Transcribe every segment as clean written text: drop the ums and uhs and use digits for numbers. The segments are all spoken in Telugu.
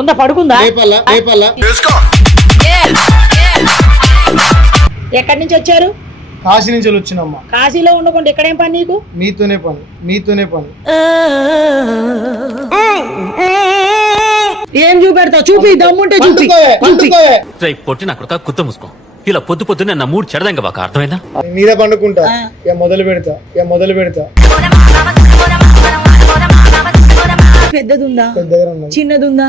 ఉందా పడుకుందా? ఎక్కడి నుంచి వచ్చారు? కాశీ నుంచి వచ్చినమ్మా. కాశీలో ఉండకుండా ఇక్కడేం పని నీకు? మీతోనే పని. ఏం చూపెడతావు? చూపి, దమ్ముంటే చూపి. పొట్టి నా కొడుక కుత్త మూసుకో. ఇలా పొద్దు పొద్దున్నే నా మూడు చెడదంగా బాక అర్థమైందా? మీద పండుకుంటా. ఇక మొదలు పెడతా. పెద్దదుందా? చిన్నదుందా?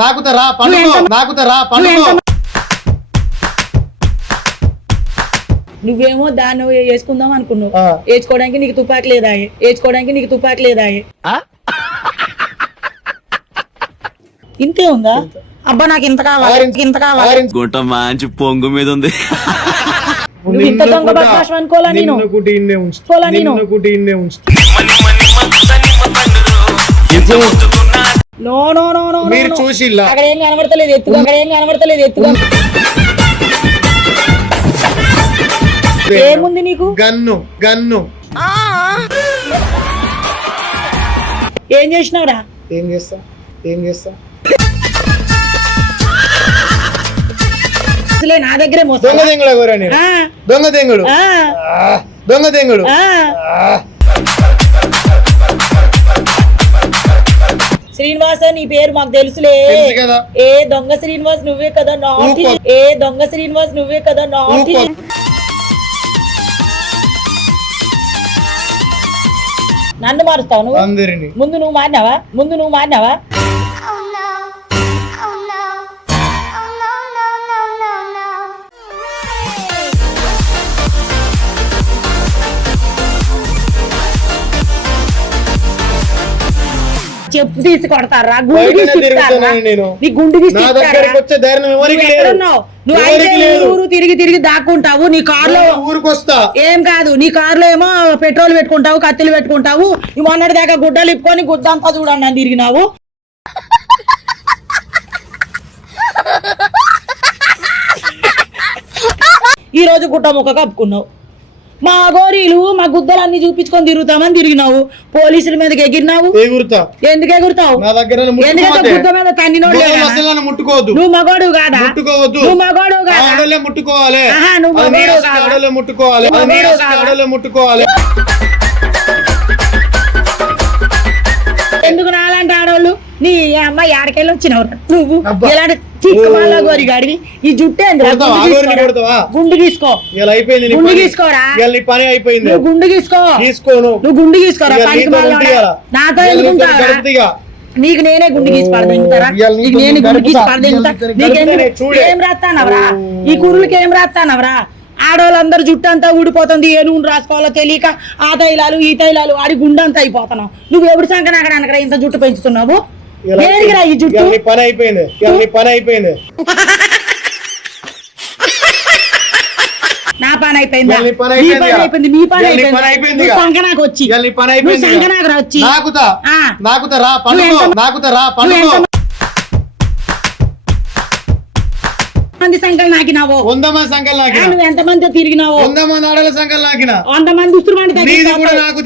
నాకుతా రా పండుకో. నువ్వేమో దాన్ని వేసుకుందాం అనుకున్నావు. వేసుకోవడానికి నీకు తుపాకి లేదా? ఇంతే ఉందా? అబ్బా నాకు ఇంత కావాలి. గుంట మంచి పొంగు మీద ఉంది. నువ్వు ఇంత దొంగ బద్మాషం అనుకోలా నేను. మీరు చూసి అక్కడ ఏం కనబడతలేదు ఎత్తుగా. ఏముంది నీకు? గన్ను. ఏం చేసినావురా? ఏం చేస్తా అసలే నా దగ్గరే మోసం. దొంగ దెంగుడు. శ్రీనివాస, నీ పేరు మాకు తెలుసులే. ఏ దొంగ శ్రీనివాస్ నువ్వే కదా? నాటి నన్ను మారుస్తావు నువ్వు? ముందు నువ్వు మారినావా? చెప్పు తీసి కొడతారా? గుండు తీసి ఊరు తిరిగి దాక్కుంటావు. నీ కారులో ఊరుకొస్తా. ఏం కాదు, నీ కారులో ఏమో పెట్రోల్ పెట్టుకుంటావు, కత్తిలు పెట్టుకుంటావు. ఈ మొన్నటి దాకా గుడ్డలు ఇప్పుకొని గుద్దంతా చూడండి అని తిరిగినావు. ఈ రోజు గుడ్డ ముక్క కప్పుకున్నావు. మా గోరీలు మా గుద్దలన్నీ చూపించుకొని తిరిగినావు. పోలీసుల మీదకి ఎగిరినావు. ఎందుకు ఎగురుతావు? గుద్ద మీద తన్నినోడు. నువ్వు మగోడు కాదా? ఎందుకు నాలంటే ఆడవాళ్ళు? నీ అమ్మాయి ఆడకెళ్ళి వచ్చినవు నువ్వు. ఎలాంటి చిక్కుమాల గోరి గాడివి? ఈ జుట్టు గుండు తీసుకో. గుండు తీసుకోరా? గుండు తీసుకోరా? నాతో ఎందుకుంటా? నీకు నేనే గుండు గీసి పడదింగుతారా? ఏం రాస్తానవరా? ఈ కుర్రలకి ఏం రాస్తానవరా? ఆడవాళ్ళందరూ జుట్టు అంతా ఊడిపోతుంది. ఏ నూనె రాసుకోవాలో తెలియక ఆ తైలాలు ఈ తైలాలు ఆడి గుండంతా అయిపోతున్నావు. నువ్వు ఎప్పుడు సంకనాకడానికి ఇంత జుట్టు పెంచుతున్నావు? ఈ జుట్టు పని అయిపోయింది. నా పని అయిపోయింది. మీ పని అయిపోయింది. సంకనాకు వచ్చి నాకుతా రా పండుకో. మంది సంకలు నాకినావు. 100 మంది సంకలు నాకినా. నువ్వు ఎంత మంది తిరిగినావు? 100 మంది ఆడల సంకలు నాకినా. 100 మంది ఉస్తురుమండి. నీది కూడా నాకు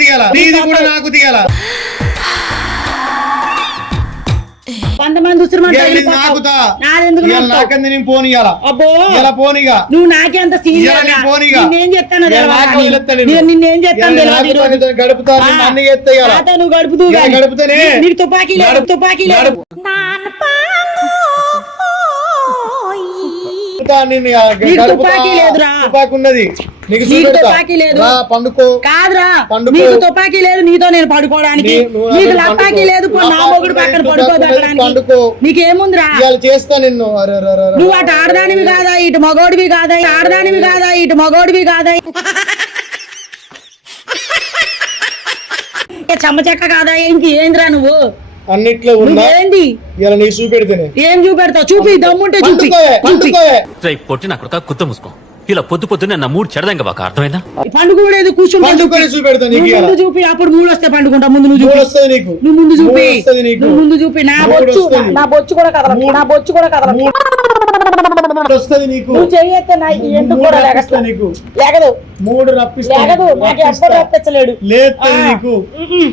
తీయాలా? 100 మంది ఉస్తురుమండి. నువ్వు నాకే అంత సీనియర్. నిన్నేం చెప్తాను నువ్వు గడుపుతూ. నీకు తుపాకీ లేదు. తుపాకీ లేదురా. కాదురా, నీకు తుపాకీ లేదు. నీతో నేను పడుకోవడానికి. నీకు లపాకీ లేదు. నా మొగుడు పక్కన పడుకోదడానికి నీకేముందిరా? నువ్వు అటు ఆడదానివి కాదా, ఇటు మగోడివి కాదా? చెమ్మచెక్క కాదా? ఏందిరా నువ్వు? అన్నిట్లో ఏంది? ఏం చూపెడతావు? చూపి, దమ్ముంటే చూపి. పొట్టి నా కొడుక కుత్త మూసుకో. ఇలా పొద్దు పొద్దున్నే నా మూడు చెడదంగా బాక అర్థమైందా? పండుకోలేదు, కూర్చుంటే చూపి. అప్పుడు మూడు వస్తే పండుకుంటా. ముందు నువ్వు ముందు చూపి. నా బొచ్చు కూడా కదల. వస్తుంది నీకు నువ్వు చెయ్యొస్తే నా ఈ ఎందుకు కూడా రప్పిస్తా నీకు లేగదు 3 రప్పిస్తా లేగదు నాకు ఎవ్వరు రప్పించలేడు లేదు నీకు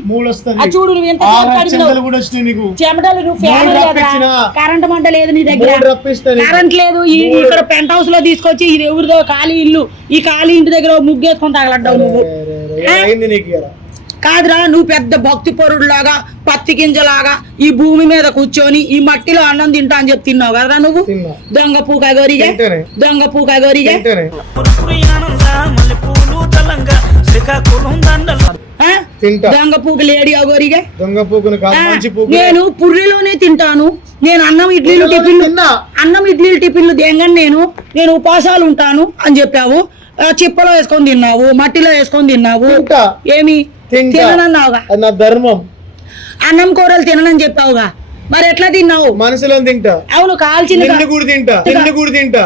3 వస్తుంది ఆ చూడు నువ్వు ఎంత 6 చెమటలు కూడా వస్తాయి నీకు చెమటలు నువ్వు ఫ్యాన్ మూడు లేదా రప్పించినా. కరెంట్ మంట లేదు నీ దగ్గర 3 రప్పిస్తా నీకు. కరెంట్ లేదు ఇక్కడ పెంట్ హౌస్ లో తీసుకొచ్చి ఇది ఎవరిదో ఖాళీ ఇల్లు ఈ ఖాళీ ఇంటి దగ్గర ముగ్గేసుకొని తగలడ్డావు నువ్వు అయింది నీకు ఇవాళ. కాదురా నువ్వు పెద్ద భక్తి పరుడులాగా పత్తి గింజలాగా ఈ భూమి మీద కూర్చొని ఈ మట్టిలో అన్నం తింటా అని చెప్పి తిన్నావు కదా నువ్వు తిన్నా. దొంగ పూక గోరిగా తింటేనే. దొంగ పూక గోరిగా తింటేనే. ఆ? తింటా. దొంగ పూక లేడి గోరిగా దొంగ పూకును కాదు మంచి పూకు నేను పుర్రెలోనే తింటాను నేను అన్నం ఇడ్లీలు టిఫిన్లు తిన్నా. అన్నం ఇడ్లీలు టిఫిన్లు దేంగని నేను ఉపవాసాలు ఉంటాను అని చెప్పావు చిప్పలో వేసుకొని తిన్నావు మట్టిలో వేసుకొని తిన్నావు తింటా. ఏమి తింటా. తిననన్నావుగా అది నా ధర్మం అన్నం కూరలు తిననని చెప్పావుగా మరి ఎట్లా తిన్నావు మనసులో తింటా అవును కాల్చిన నిన్ను కూడా తింటా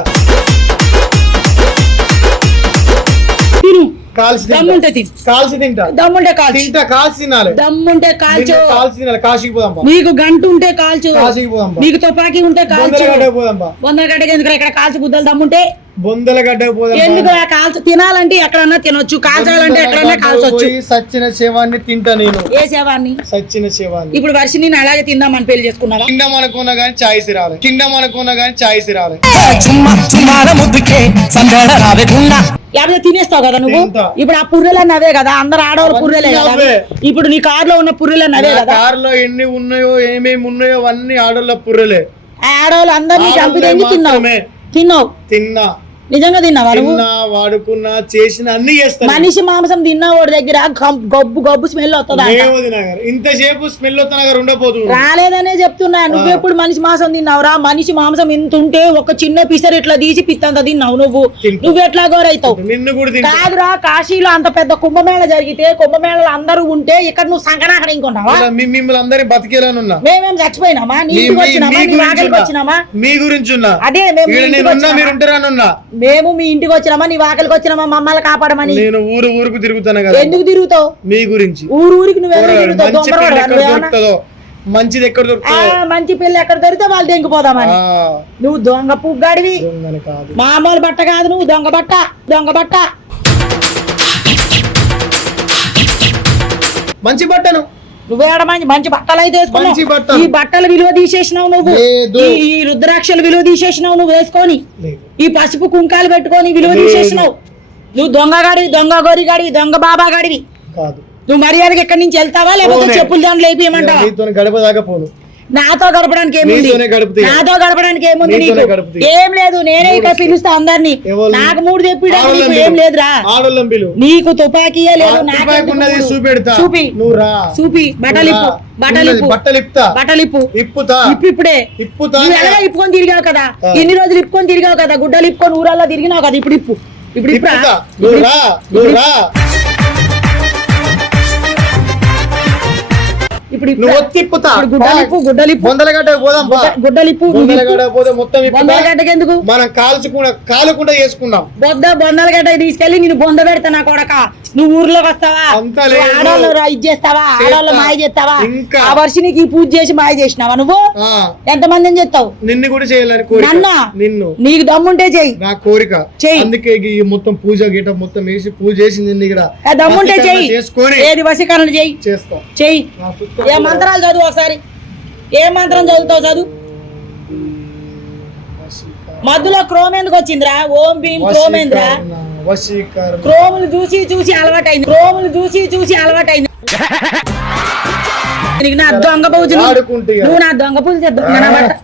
తిను కాల్చి దమ్ముంటే తిను తింటా దమ్ముంటే కాల్చు తింటా కాల్చి తినాలి దమ్ముంటే కాల్చు నిన్ను కాల్చి తినాలి కాశీకి పోదాం నీకు గంట ఉంటే కాల్చు కాశీకి పోదాం నీకు తుపాకీ ఉంటే కాల్చు బొందలగడ్డ పోదాం బొందరగడ్డకి ఎందుకు ఇక్కడ కాల్చి బుద్ధలు దమ్ముంటే బొందలగడ్డ పోదాం ఎందుకు కాల్చు తినాలంటే ఎక్కడన్నా తినొచ్చు కాల్చాలంటే ఎక్కడన్నా కాల్చొచ్చు సచ్చిన శవాన్ని తింటా నేను ఏ శవాన్ని సచ్చిన శవాన్ని ఇప్పుడు వర్షి నేను అలాగే తిందామని పెళ్లి చేసుకున్నావా తిందాం అనుకున్నా గానీ చాయిస్ రాలే లేకపోతే తినేస్తావు కదా నువ్వు తింటా. ఇప్పుడు ఆ పుర్రెలన్నీ అవే కదా అందరు ఆడవాళ్ళ పుర్రెలే కదా అవే. ఇప్పుడు నీ కార్ లో ఉన్న పుర్రెలన్నీ అవే కదా కార్ లో ఎన్ని ఉన్నాయో ఏమేమి ఉన్నాయో అవన్నీ ఆడోళ్ళ పుర్రెలే ఆ ఆడవాళ్ళు అందరినీ చంపి తెంగి తిన్నావు మాత్రమే. తిన్నావు తిన్నా నిజంగా తిన్నావా నువ్వు తిన్నా వాడుకున్నా చేసిన అన్ని చేస్తాను మనిషి మాంసం తిన్నవాడి దగ్గర గబ్బు స్మెల్ వస్తుందా ఏమో తినగారు ఇంతసేపు స్మెల్ వస్తున్నా ఉండబోతుంది రాలేదనే చెప్తున్నా నువ్వెప్పుడు మనిషి మాంసం తిన్నావురా మనిషి మాంసం ఎంత ఉంటే ఒక చిన్న పిసర్ ఇట్లా తీసి పిత్తంత తిన్నావు తింటా. నువ్వు ఎట్లా గోరైతావు నిన్ను కూడా తింటా కాదురా కాశీలో అంత పెద్ద కుంభమేళ జరిగితే కుంభమేళలో అందరూ ఉంటే ఇక్కడ నువ్వు సంకనాకడ ఇంకొన్నావా ఇలా మిమ్మల్ని అందరినీ బతికేలానున్నా మేమేం చచ్చిపోయినామా నీ ఇంటికి వచ్చినామా నీ వాకిలికి వచ్చినామా మీ గురించి ఉన్నా అదే మేము మీ ఈడ ఇంటికి నేనున్నా వచ్చినామా? మీరు ఉంటారానున్నా మేము మీ ఇంటికి వచ్చినామా నీ వాకిలికి వచ్చినామా మమ్మల్ని కాపాడమని నేను ఊరుకు తిరుగుతాను కదా ఎందుకు తిరుగుతావు మీ గురించి ఊరికి నువ్వు ఎందుకు తిరుగుతావు మంచి దొంగరోడు పిల్ల ఎక్కడ నువ్వేమన్నా? దొరుకుతుందో మంచిది ఎక్కడ దొరుకుతుందో మంచి పిల్ల ఎక్కడ దొరికితే వాళ్ళు తెంగిపోదామని ఆ, నువ్వు దొంగ పుగ్గాడివి దొంగని కాదు మామూలు బట్ట కాదు నువ్వు దొంగ బట్ట మంచి బట్టను నువ్వేడ మంచి బట్టలు అయితే మంచి వేసుకున్నావు బట్టలు. ఈ బట్టల విలువ తీసేసినావు నువ్వు లేదు. ఈ రుద్రాక్షల విలువ తీసేసినావు నువ్వు వేసుకొని లేదు. ఈ పసుపు కుంకాలు పెట్టుకొని విలువ లేదు. తీసేసినావు నువ్వు దొంగ గాడివి దొంగ గోరి గాడివి దొంగ బాబా గాడివి కాదు నువ్వు మర్యాదకి ఎక్కడి నుంచి వెళ్తావా లేకపోతే పోనే. చెప్పులు దాంట్లో లేపియమంటావా నీతో గడప దాకా పోను నాతో గడపడానికి ఏముంది నీతోనే గడుపుతాయి. నాతో గడపడానికి ఏముంది నీతోనే నీకు గడుపుతాయి. ఏం లేదు నేనే ఇక పిలుస్తా అందరినీ ఎవరు? నాకు 3 తెప్పిడా ఆడోళ్ళని నీకు ఏం పిలు. లేదురా ఆడోళ్ళం పిలు నీకు తుపాకీయే లేదు తుపాకి నాకెందుకు ఉన్నది మూడు? చూపెడతా చూపి నువ్వు రా చూపి బట్టలిప్పు బట్టలిప్పు బట్టలిప్తా బట్టలిప్పు ఇప్పుతా ఇప్పుడే ఇప్పుతా నువ్వు ఎలాగ ఇప్పుకొని తిరిగావు కదా ఆ. ఎన్ని రోజులు ఇప్పుకొని తిరిగావు కదా గుడ్డలు ఇప్పుకొని ఊరల్లో తిరిగినావు కదా ఇప్పుడు ఇప్పుడు ఇప్పుతా నువ్వు రా ఇప్పుడు నువ్వు ఒత్తిప్పుతా గుడ్డలిప్పు బొందలగడ్డ పోదాం బా. గుడ్డలిప్పు బొందలగడ్డ పోతే మొత్తం ఇప్పుతా. బొందలగడ్డకి ఎందుకు మనం కాలుకుండా చేసుకుందాం బొందలగడ్డ తీసుకెళ్లి నేను బొంద పెడతా నా కొడక నువ్వు ఊర్లోకి వస్తావా అంతా లేదు. నువ్వు ఆడవాళ్ళు ఇది చేస్తావా ఆడవాళ్ళు మాయ చేస్తావా ఇంకా. ఆ వర్షినికి పూజ చేసి మాయ చేసినావా నువ్వు ఆ, ఎంతమందిని చేస్తావు నిన్ను కూడా చేయాలని కోరిక నన్నా? నిన్ను నీకు దమ్ముంటే చెయ్యి నా కోరిక చెయ్యి. అందుకే ఈ మొత్తం పూజ గీట మొత్తం వేసి పూజ చేసి నిన్ను ఇక్కడ ఆ దమ్ముంటే వశీకరణ చెయ్యి చేసుకొని ఏది వశీకరణ చెయ్యి చేస్తాం చెయ్యి నా సుత్త ఏ మంత్రాలు చదువు ఒకసారి ఏ మంత్రం చదువుతావు చదువు మధ్యలో క్రోమ్ ఎందుకు వచ్చిందిరా ఓం భీం క్రోమేంద్రా వశీకరణ క్రోములు చూసి అలవాటైంది నీకు నా దొంగ పూజ ఆడుకుంటే ఇక. నువ్వు నా దొంగ పూజ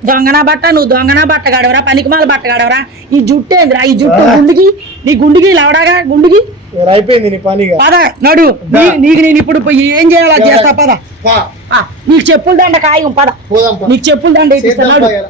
దొంగన బట్ట నువ్వు దొంగన బట్ట గాడవరా పనికిమాల బట్ట గాడవరా ఈ జుట్టు ఏందిరా ఈ జుట్టు గుండికి నీ గుండికి లవడాగా గుండికి ఇవాళ అయిపోయింది నీ పనిగా పద నడు నీకు నేను ఇప్పుడు పోయి ఏం చేయాలో అది చేస్తా పద పా, నీకు చెప్పులు దండ కాయం పద పోదాం పా. నీకు చెప్పులు దండ వేపిస్తా చేద్దాం నడు పా ఇవాళ.